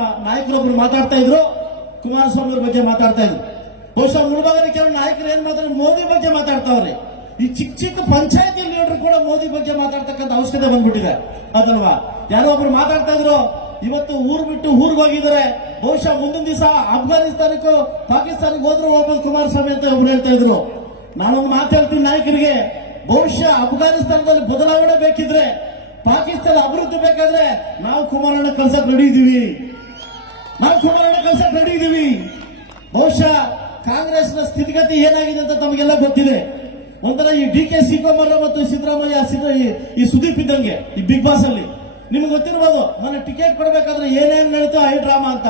ನಾಯಕರೊಬ್ರು ಮಾತಾಡ್ತಾ ಇದ್ರು ಕುಮಾರಸ್ವಾಮಿ ಅವ್ರ ಬಗ್ಗೆ ಮಾತಾಡ್ತಾ ಇದ್ರು. ಬಹುಶಃ ಮುಳುಬಾಗಿ ಕೆಲವು ನಾಯಕರು ಏನ್ ಮಾತಾಡ ಮೋದಿ ಬಗ್ಗೆ ಮಾತಾಡ್ತಾವ್ರೆ. ಈ ಚಿಕ್ಕ ಚಿಕ್ಕ ಪಂಚಾಯತಿ ಲೀಡರ್ ಕೂಡ ಮೋದಿ ಬಗ್ಗೆ ಮಾತಾಡ್ತಕ್ಕಂಥ ಅವಶ್ಯಕತೆ ಬಂದ್ಬಿಟ್ಟಿದೆ. ಅದಲ್ವಾ? ಯಾರೋ ಒಬ್ರು ಮಾತಾಡ್ತಾ ಇದ್ರು, ಇವತ್ತು ಊರು ಬಿಟ್ಟು ಊರಿಗೆ ಹೋಗಿದ್ದಾರೆ. ಬಹುಶಃ ಮುಂದಿನ ದಿವಸ ಅಫ್ಘಾನಿಸ್ತಾನಕ್ಕೂ ಪಾಕಿಸ್ತಾನಕ್ಕೆ ಹೋದ್ರು ಹೋಗ್ಬೋದು ಕುಮಾರಸ್ವಾಮಿ ಅಂತ ಒಬ್ರು ಹೇಳ್ತಾ ಇದ್ರು. ನಾನೊಂದು ಮಾತಾಡ್ತೀನಿ ನಾಯಕರಿಗೆ. ಬಹುಶಃ ಅಫ್ಘಾನಿಸ್ತಾನದಲ್ಲಿ ಬದಲಾವಣೆ ಬೇಕಿದ್ರೆ, ಪಾಕಿಸ್ತಾನ ಅಭಿವೃದ್ಧಿ ಬೇಕಾದ್ರೆ ನಾವು ಕುಮಾರಣ್ಣ ಕಳ್ಸಕ್ ರೆಡಿ ಕುಮಾರಣ್ಣ ಕಳ್ಸಕ್ ರೆಡಿ ಇದೀವಿ ಬಹುಶಃ ಕಾಂಗ್ರೆಸ್ನ ಸ್ಥಿತಿಗತಿ ಏನಾಗಿದೆ ಅಂತ ತಮಗೆಲ್ಲ ಗೊತ್ತಿದೆ. ಒಂಥರ ಈ ಡಿ ಕೆ ಶಿವಕುಮಾರ್ ಮತ್ತು ಸಿದ್ದರಾಮಯ್ಯ ಸಿದ್ದ- ಈ- ಈ ಸುದೀಪ್ ಇದ್ದಂಗೆ, ಈ ಬಿಗ್ ಬಾಸ್ ಅಲ್ಲಿ. ನಿಮ್ಗೆ ಗೊತ್ತಿರ್ಬೋದು, ಮೊನ್ನೆ ಟಿಕೆಟ್ ಕೊಡ್ಬೇಕಾದ್ರೆ ಏನೇನ್ ನಡೀತೋ ಐ ಡ್ರಾಮಾ ಅಂತ.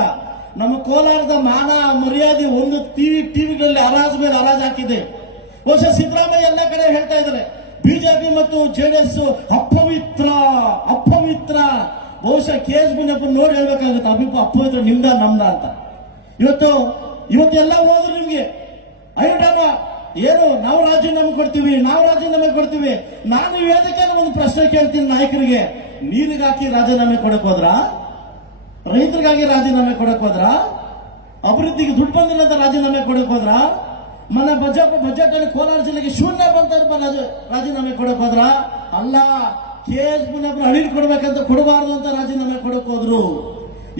ನಮ್ಮ ಕೋಲಾರದ ಮಾನ, ಮರ್ಯಾದೆ ಒಂದು ಟಿವಿ, ಟಿವಿಗಳಲ್ಲಿ ಹರಾಜ್ ಮೇಲೆ ಹರಾಜ್ ಹಾಕಿದೆ. ಬಹುಶಃ ಸಿದ್ದರಾಮಯ್ಯ ಎಲ್ಲ ಕಡೆ ಹೇಳ್ತಾ ಇದ್ದಾರೆ. ಬಿಜೆಪಿ ಮತ್ತು ಜೆಡಿಎಸ್ ಅಪವಿತ್ರ ಅಪವಿತ್ರ. ಬಹುಶಃ ಕೆ ಎಸ್ ಮುನಿಯಪ್ಪ ನೋಡಿ ಹೇಳ್ಬೇಕಾಗುತ್ತೆ ಅಭಿಪ ಇದ್ರೆ ನಿಮ್ದ, ನಮ್ದ ಅಂತ. ಇವತ್ತು, ಇವತ್ತೆಲ್ಲ ಹೋದ್ರು ನಿಮ್ಗೆ ಅಯ್ಯಡಮ್ಮ ಏನು, ನಾವು ರಾಜೀನಾಮೆ ಕೊಡ್ತೀವಿ, ನಾವು ರಾಜೀನಾಮೆ ಕೊಡ್ತೀವಿ. ನಾನು ಈ ಒಂದು ಪ್ರಶ್ನೆ ಕೇಳ್ತೀನಿ ನಾಯಕರಿಗೆ. ನೀರಿಗಾಕಿ ರಾಜೀನಾಮೆ ಕೊಡಕ್ ಹೋದ್ರ? ರೈತರಿಗಾಗಿ ರಾಜೀನಾಮೆ ಕೊಡಕ್ ಹೋದ್ರ? ಅಭಿವೃದ್ಧಿಗೆ ದುಡ್ಡು ಬಂದಿಲ್ಲ ಅಂತ ರಾಜೀನಾಮೆ ಕೊಡಕ್ ಹೋದ್ರ? ಮನ ಬಜೆಟ್ ಬಜೆಟ್ ಅಲ್ಲಿ ಕೋಲಾರ ಜಿಲ್ಲೆಗೆ ಶೂನ್ಯ ಬಂತ ರಾಜ- ರಾಜೀನಾಮೆ ಕೊಡಕ್ ಹೋದ್ರ? ಅಲ್ಲ. ಕೆ ಎಸ್ ಅಳಿಲ್ ಕೊಡ್ಬೇಕಂತ ಕೊಡಬಾರ್ದು ಅಂತ ರಾಜೀನಾಮೆ ಕೊಡಕ್ ಹೋದ್ರು.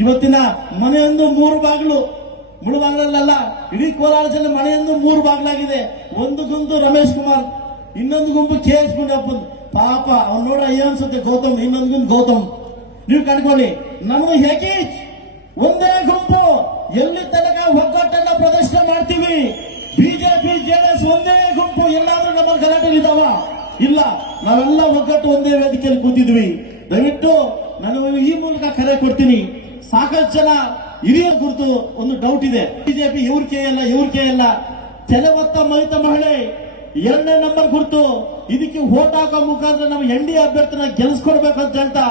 ಇವತ್ತಿನ ಮನೆಯೊಂದು ಮೂರು ಬಾಗಿಲು ಮುಳುಬಾಗ್ಲಲ್ಲ ಇಡೀ ಕೋಲಾರ ಜಿಲ್ಲೆ ಮನೆಯೊಂದು ಮೂರು ಬಾಗ್ಲಾಗಿದೆ. ಒಂದು ಗುಂಪು ರಮೇಶ್ ಕುಮಾರ್, ಇನ್ನೊಂದು ಗುಂಪು ಕೆ ಎಸ್ ಪಾಪ, ಅವ್ನು ನೋಡ ಅನ್ಸುತ್ತೆ ಗೌತಮ್, ಇನ್ನೊಂದು ಗುಂಪು ಗೌತಮ್. ನೀವು ಕಂಡ್ಕೊಳ್ಳಿ, ನಮ್ದು ಹೇಗೆ ಒಂದೇ ಗುಂಪು. ಎಲ್ಲಿ ತನಕ ಒಗ್ಗಟ್ಟನ್ನ ಪ್ರದರ್ಶನ ಮಾಡ್ತೀವಿ? ಬಿಜೆಪಿ ಜೆಡಿಎಸ್ ಒಂದೇ ಗುಂಪು, ಎಲ್ಲಾದ್ರೂ ನಮ್ಮ ಗಲಾಟೆ ಇದಾವ? ಇಲ್ಲ, ನಾವೆಲ್ಲ ಒಗ್ಗಟ್ಟು ಒಂದೇ ವೇದಿಕೆಯಲ್ಲಿ ಕೂತಿದ್ವಿ. ದಯವಿಟ್ಟು ನಾನು ಈ ಮೂಲಕ ಕರೆ ಕೊಡ್ತೀನಿ. ಸಾಕಷ್ಟು ಜನ ಹಿರಿಯರ ಕುರಿತು ಒಂದು ಡೌಟ್ ಇದೆ. ಬಿಜೆಪಿ ಇವ್ರ ಕೈ ಅಲ್ಲ, ಇವ್ರ ಕೈ ಅಲ್ಲ. ಕೆಲವತ್ತ ಮಹಿತ ಮಹಿಳೆ, ಎರಡನೇ ನಂಬರ್ ಕುರಿತು ಇದಕ್ಕೆ ಓಟ್ ಹಾಕೋ ಮುಖಾಂತರ ನಾವು ಎನ್ ಡಿ ಅಭ್ಯರ್ಥಿನ ಗೆಲ್ಸ್ಕೊಡ್ಬೇಕಂತ ಹೇಳ್ತಾ,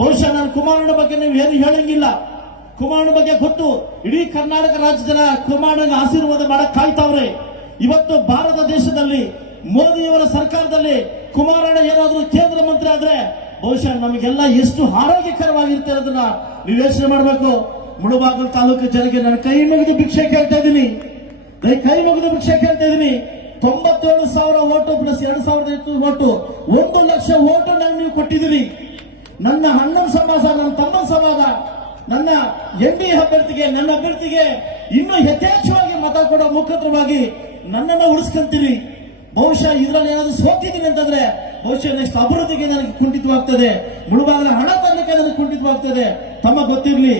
ಬಹುಶಃ ನಾನು ಕುಮಾರಣ್ಣ ಬಗ್ಗೆ ನೀವು ಏನು ಹೇಳಂಗಿಲ್ಲ. ಕುಮಾರಣ್ಣ ಬಗ್ಗೆ ಗೊತ್ತು. ಇಡೀ ಕರ್ನಾಟಕ ರಾಜ್ಯದ ಜನ ಆಶೀರ್ವಾದ ಮಾಡಕ್ ಕಾಯ್ತಾವ್ರೆ. ಇವತ್ತು ಭಾರತ ದೇಶದಲ್ಲಿ ಮೋದಿಯವರ ಸರ್ಕಾರದಲ್ಲಿ ಕುಮಾರಣ್ಣ ಏನಾದರೂ ಕೇಂದ್ರ ಮಂತ್ರಿ ಆದ್ರೆ ಬಹುಶಃ ನಮಗೆಲ್ಲ ಎಷ್ಟು ಆರೋಗ್ಯಕರವಾಗಿರುತ್ತೆ ಅದನ್ನ ವಿವೇಚನೆ ಮಾಡಬೇಕು. ಮುಳುಬಾಗಿಲು ತಾಲೂಕು ಜನಕ್ಕೆ ನಾನು ಕೈ ಮುಗಿದು ಭಿಕ್ಷೆ ಕೇಳ್ತಾ ಇದ್ದೀನಿ. ಕೈ ಮುಗಿದು ಭಿಕ್ಷೆ ಕೇಳ್ತಾ ಇದ್ದೀನಿ. ತೊಂಬತ್ತೇಳು ಸಾವಿರ ಓಟು ಪ್ಲಸ್ ಎರಡು ಸಾವಿರದ ಎಂಟು ಓಟು. ಒಂದು ಲಕ್ಷ ಓಟು ನಾನು ನೀವು ಕೊಟ್ಟಿದ್ದೀರಿ ನನ್ನ ಅಣ್ಣನ ಸಮಾಜ, ನನ್ನ ತಮ್ಮನ ಸಮಾಜ, ನನ್ನ ಎಂ ಡಿ ಅಭ್ಯರ್ಥಿಗೆ, ನನ್ನ ಅಭ್ಯರ್ಥಿಗೆ ಇನ್ನೂ ಯಥೇಚ್ಛವಾಗಿ ಮತ ಕೊಡೋ ಮುಖಾಂತರವಾಗಿ ನನ್ನನ್ನು ಉಳಿಸ್ಕೊಂತೀರಿ. ಬಹುಶಃ ಇದರಲ್ಲಿ ಏನಾದ್ರು ಸೋತಿದ್ದೀನಿ ಅಂತಂದ್ರೆ ಬಹುಶಃ ನೆಕ್ಸ್ಟ್ ಅಭಿವೃದ್ಧಿಗೆ ನನಗೆ ಕುಂಠಿತವಾಗ್ತದೆ. ಮುಳುಬಾಗಲ ಹಣ ತರಲಿಕ್ಕೆ ನನಗೆ ಕುಂಠಿತವಾಗ್ತದೆ. ತಮ್ಮ ಗೊತ್ತಿರಲಿ.